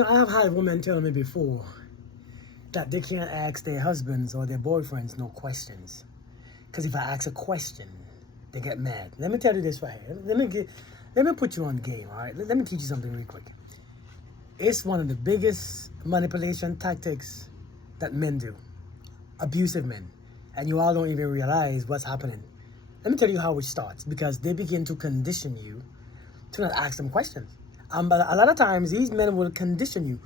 I have had women tell me before that they can't ask their husbands or their boyfriends no questions. Because if I ask a question, they get mad. Let me tell you this right here. Let me put you on game, all right? Let me teach you something really quick. It's one of the biggest manipulation tactics that men do. Abusive men. And you all don't even realize what's happening. Let me tell you how it starts. Because they begin to condition you to not ask them questions. But a lot of times, these men will condition you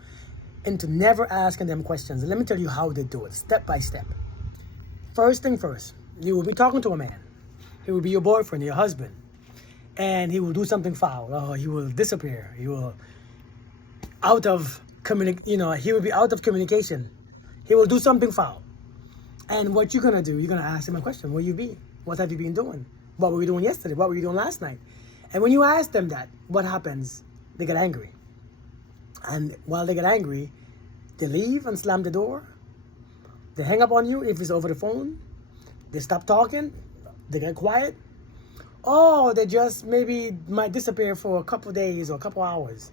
into never asking them questions. And let me tell you how they do it, step by step. First thing first, you will be talking to a man. He will be your boyfriend, your husband. And he will do something foul. Or he will disappear. He will he will be out of communication. He will do something foul. And what you're going to do, you're going to ask him a question. Where you been? What have you been doing? What were you doing yesterday? What were you doing last night? And when you ask them that, what happens? They get angry. And while they get angry, they leave and slam the door. They hang up on you if it's over the phone. They stop talking. They get quiet. Or they just maybe might disappear for a couple of days or a couple hours.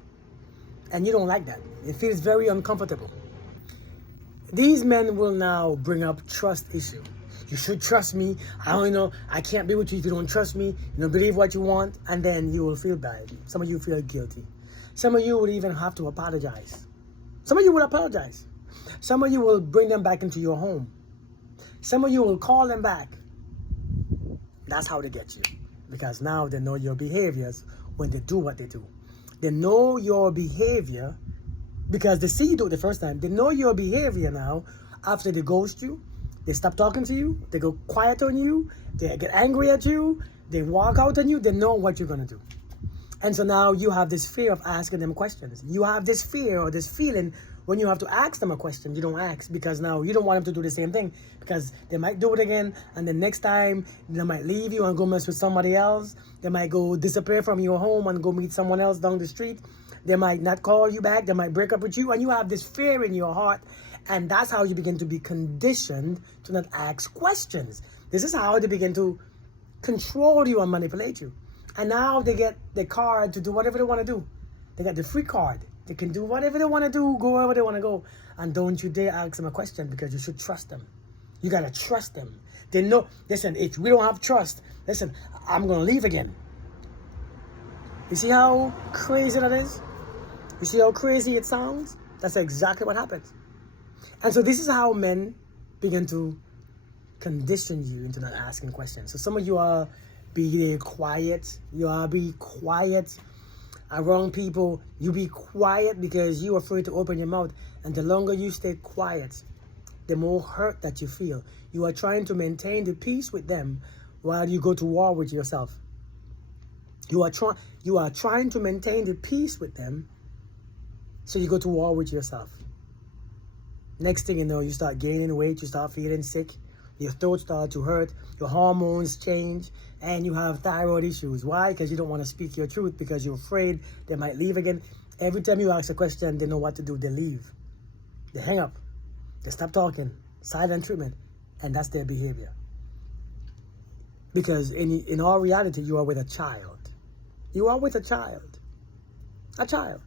And you don't like that. It feels very uncomfortable. These men will now bring up trust issue. You should trust me. I can't be with you if you don't trust me. You don't believe what you want. And then you will feel bad. Some of you feel guilty. Some of you would even have to apologize. Some of you will apologize. Some of you will bring them back into your home. Some of you will call them back. That's how they get you. Because now they know your behaviors when they do what they do. They know your behavior because they see you do it the first time. They know your behavior now after they ghost you. They stop talking to you. They go quiet on you. They get angry at you. They walk out on you. They know what you're going to do. And so now you have this fear of asking them questions. You have this fear or this feeling when you have to ask them a question, you don't ask because now you don't want them to do the same thing because they might do it again and the next time they might leave you and go mess with somebody else. They might go disappear from your home and go meet someone else down the street. They might not call you back. They might break up with you and you have this fear in your heart. And that's how you begin to be conditioned to not ask questions. This is how they begin to control you and manipulate you. And now they get the card to do whatever they want to do. They got the free card. They can do whatever they want to do, go wherever they want to go. And don't you dare ask them a question because you should trust them. You got to trust them. They know, listen, if we don't have trust, listen, I'm going to leave again. You see how crazy that is? You see how crazy it sounds? That's exactly what happens. And so this is how men begin to condition you into not asking questions. So some of you are be quiet. You are be quiet around people. You be quiet because you're afraid to open your mouth. And the longer you stay quiet, the more hurt that you feel. You are trying to maintain the peace with them while you go to war with yourself. You are trying to maintain the peace with them so you go to war with yourself. Next thing you know, you start gaining weight, you start feeling sick, your throat starts to hurt, your hormones change, and you have thyroid issues. Why? Because you don't want to speak your truth because you're afraid they might leave again. Every time you ask a question, they know what to do. They leave. They hang up. They stop talking. Silent treatment. And that's their behavior. Because in all reality, you are with a child. You are with a child. A child.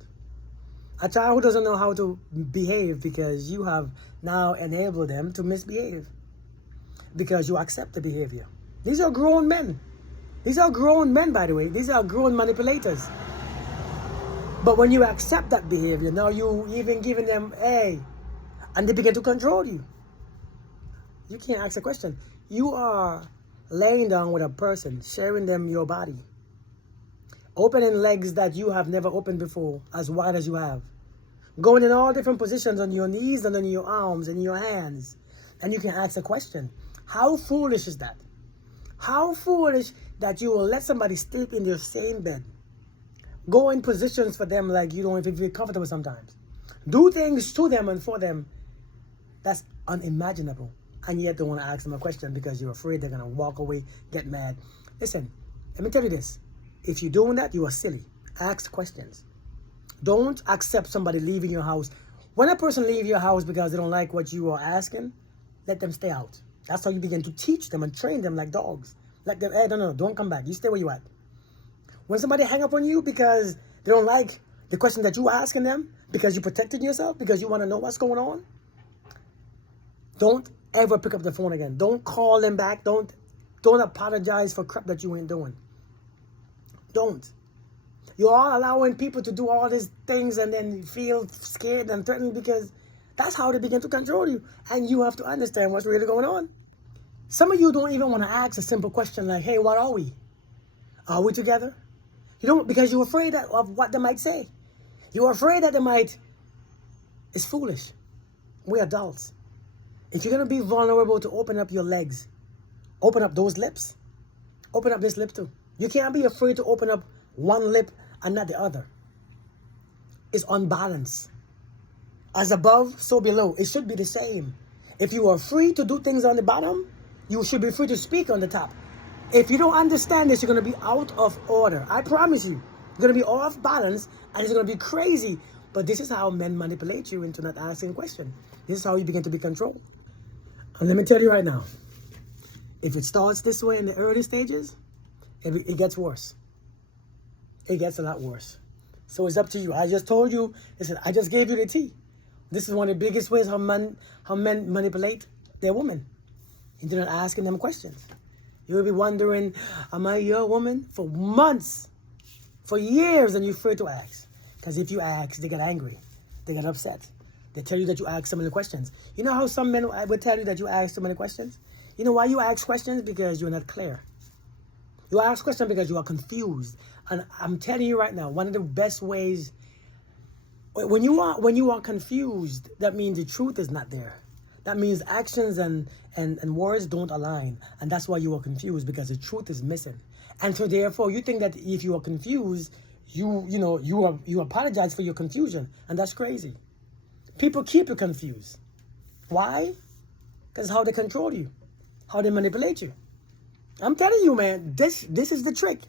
A child who doesn't know how to behave because you have now enabled them to misbehave. Because you accept the behavior. These are grown men. These are grown men, by the way. These are grown manipulators. But when you accept that behavior, now you even giving them, hey, and they begin to control you. You can't ask a question. You are laying down with a person, sharing them your body. Opening legs that you have never opened before, as wide as you have. Going in all different positions on your knees and on your arms and your hands. And you can ask a question. How foolish is that? How foolish that you will let somebody sleep in their same bed. Go in positions for them like you don't even feel comfortable sometimes. Do things to them and for them. That's unimaginable. And yet don't want to ask them a question because you're afraid they're going to walk away, get mad. Listen, let me tell you this. If you're doing that, you are silly. Ask questions. Don't accept somebody leaving your house. When a person leaves your house because they don't like what you are asking, let them stay out. That's how you begin to teach them and train them like dogs. Like them, hey, no, don't come back. You stay where you at. When somebody hang up on you because they don't like the question that you asking them because you protected yourself, because you want to know what's going on, don't ever pick up the phone again. Don't call them back. Don't apologize for crap that you ain't doing. Don't. You're all allowing people to do all these things and then feel scared and threatened because that's how they begin to control you. And you have to understand what's really going on. Some of you don't even want to ask a simple question like, hey, what are we? Are we together? You don't, because you're afraid of what they might say. You're afraid that they might. It's foolish. We're adults. If you're going to be vulnerable to open up your legs, open up those lips. Open up this lip too. You can't be afraid to open up one lip and not the other. It's unbalanced. As above, so below. It should be the same. If you are free to do things on the bottom, you should be free to speak on the top. If you don't understand this, you're going to be out of order. I promise you. You're going to be off balance and it's going to be crazy. But this is how men manipulate you into not asking questions. This is how you begin to be controlled. And let me tell you right now, if it starts this way in the early stages, it gets worse. It gets a lot worse. So it's up to you. I just told you, listen, I just gave you the tea. This is one of the biggest ways how men manipulate their women into not asking them questions. You'll be wondering, am I your woman? For months, for years, and you're afraid to ask. Because if you ask, they get angry. They get upset. They tell you that you ask so many questions. You know how some men would tell you that you ask so many questions? You know why you ask questions? Because you're not clear. You ask questions because you are confused. And I'm telling you right now, one of the best ways, when you are confused, that means the truth is not there. That means actions and words don't align. And that's why you are confused, because the truth is missing. And so therefore, you think that if you are confused, you apologize for your confusion. And that's crazy. People keep you confused. Why? Because how they control you. How they manipulate you. I'm telling you, man, this is the trick.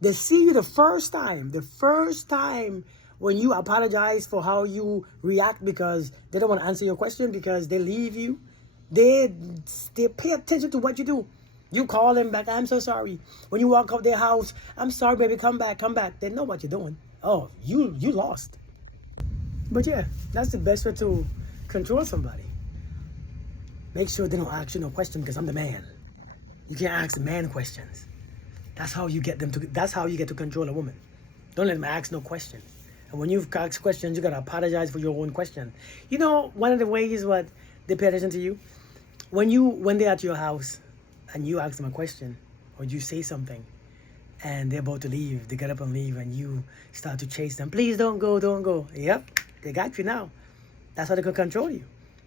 They see you the first time when you apologize for how you react because they don't want to answer your question, because they leave you. They pay attention to what you do. You call them back, I'm so sorry. When you walk out their house, I'm sorry, baby, come back. They know what you're doing. Oh, you lost. But yeah, that's the best way to control somebody. Make sure they don't ask you no question, because I'm the man. You can't ask the man questions. That's how you get to control a woman. Don't let them ask no questions. And when you've asked questions, you gotta apologize for your own question. You know, one of the ways what they pay attention to you, when they're at your house and you ask them a question or you say something and they're about to leave, they get up and leave, and you start to chase them. Please don't go. Yep, they got you now. That's how they can control you.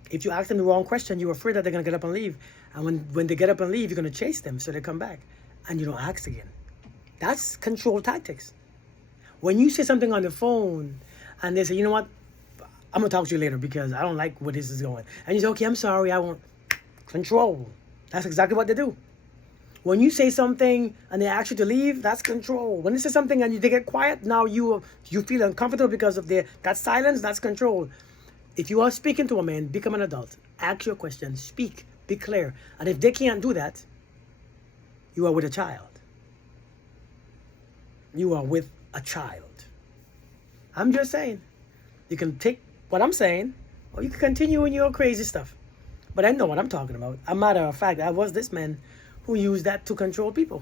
If you ask them the wrong question, you're afraid that they're gonna get up and leave. And when they get up and leave, you're gonna chase them so they come back. And you don't ask again. That's control tactics. When you say something on the phone and they say, you know what, I'm gonna talk to you later because I don't like where this is going. And you say, okay, I'm sorry, I won't. Control. That's exactly what they do. When you say something and they ask you to leave, that's control. When they say something and they get quiet, now you feel uncomfortable because of that silence, that's control. If you are speaking to a man, become an adult. Ask your question, speak, be clear. And if they can't do that, you are with a child. You are with a child. I'm just saying. You can take what I'm saying, or you can continue in your crazy stuff. But I know what I'm talking about. A matter of fact, I was this man who used that to control people.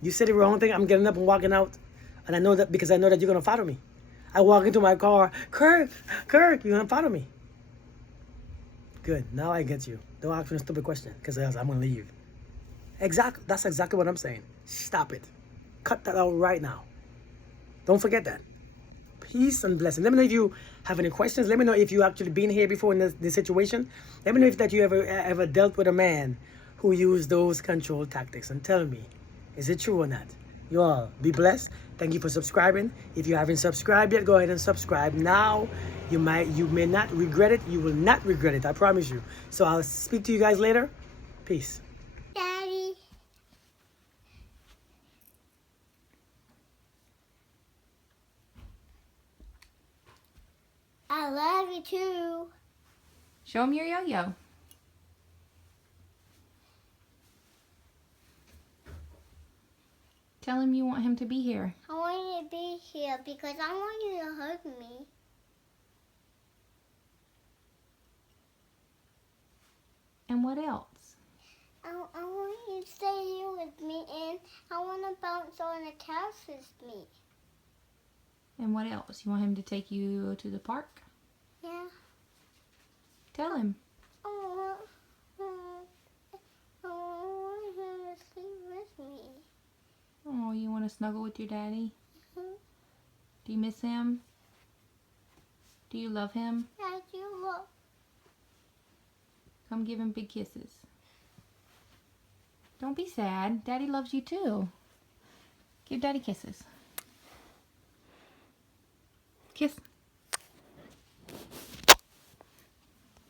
You said the wrong thing, I'm getting up and walking out. And I know that because I know that you're going to follow me. I walk into my car, Kirk, you're going to follow me. Good, now I get you. Don't ask me a stupid question, because else I'm going to leave. Exactly, that's exactly what I'm saying. Stop it. Cut that out right now. Don't forget that. Peace and blessing. Let me know if you have any questions. Let me know if you actually been here before in this situation. Let me know if that you ever dealt with a man who used those control tactics, and tell me, is it true or not? You all be blessed. Thank you for subscribing. If you haven't subscribed yet, go ahead and subscribe now. You may not regret it. You will not regret it. I promise you. So I'll speak to you guys later. Peace. Daddy. I love you too. Show him your yo-yo. Tell him you want him to be here. I want you to be here because I want you to hug me. And what else? I want you to stay here with me, and I want to bounce on the couch with me. And what else? You want him to take you to the park? Yeah. Tell him. I want him to sleep with me. Oh, you want to snuggle with your daddy? Mhm. Do you miss him? Do you love him? I do love. Come give him big kisses. Don't be sad. Daddy loves you too. Give Daddy kisses. Kiss.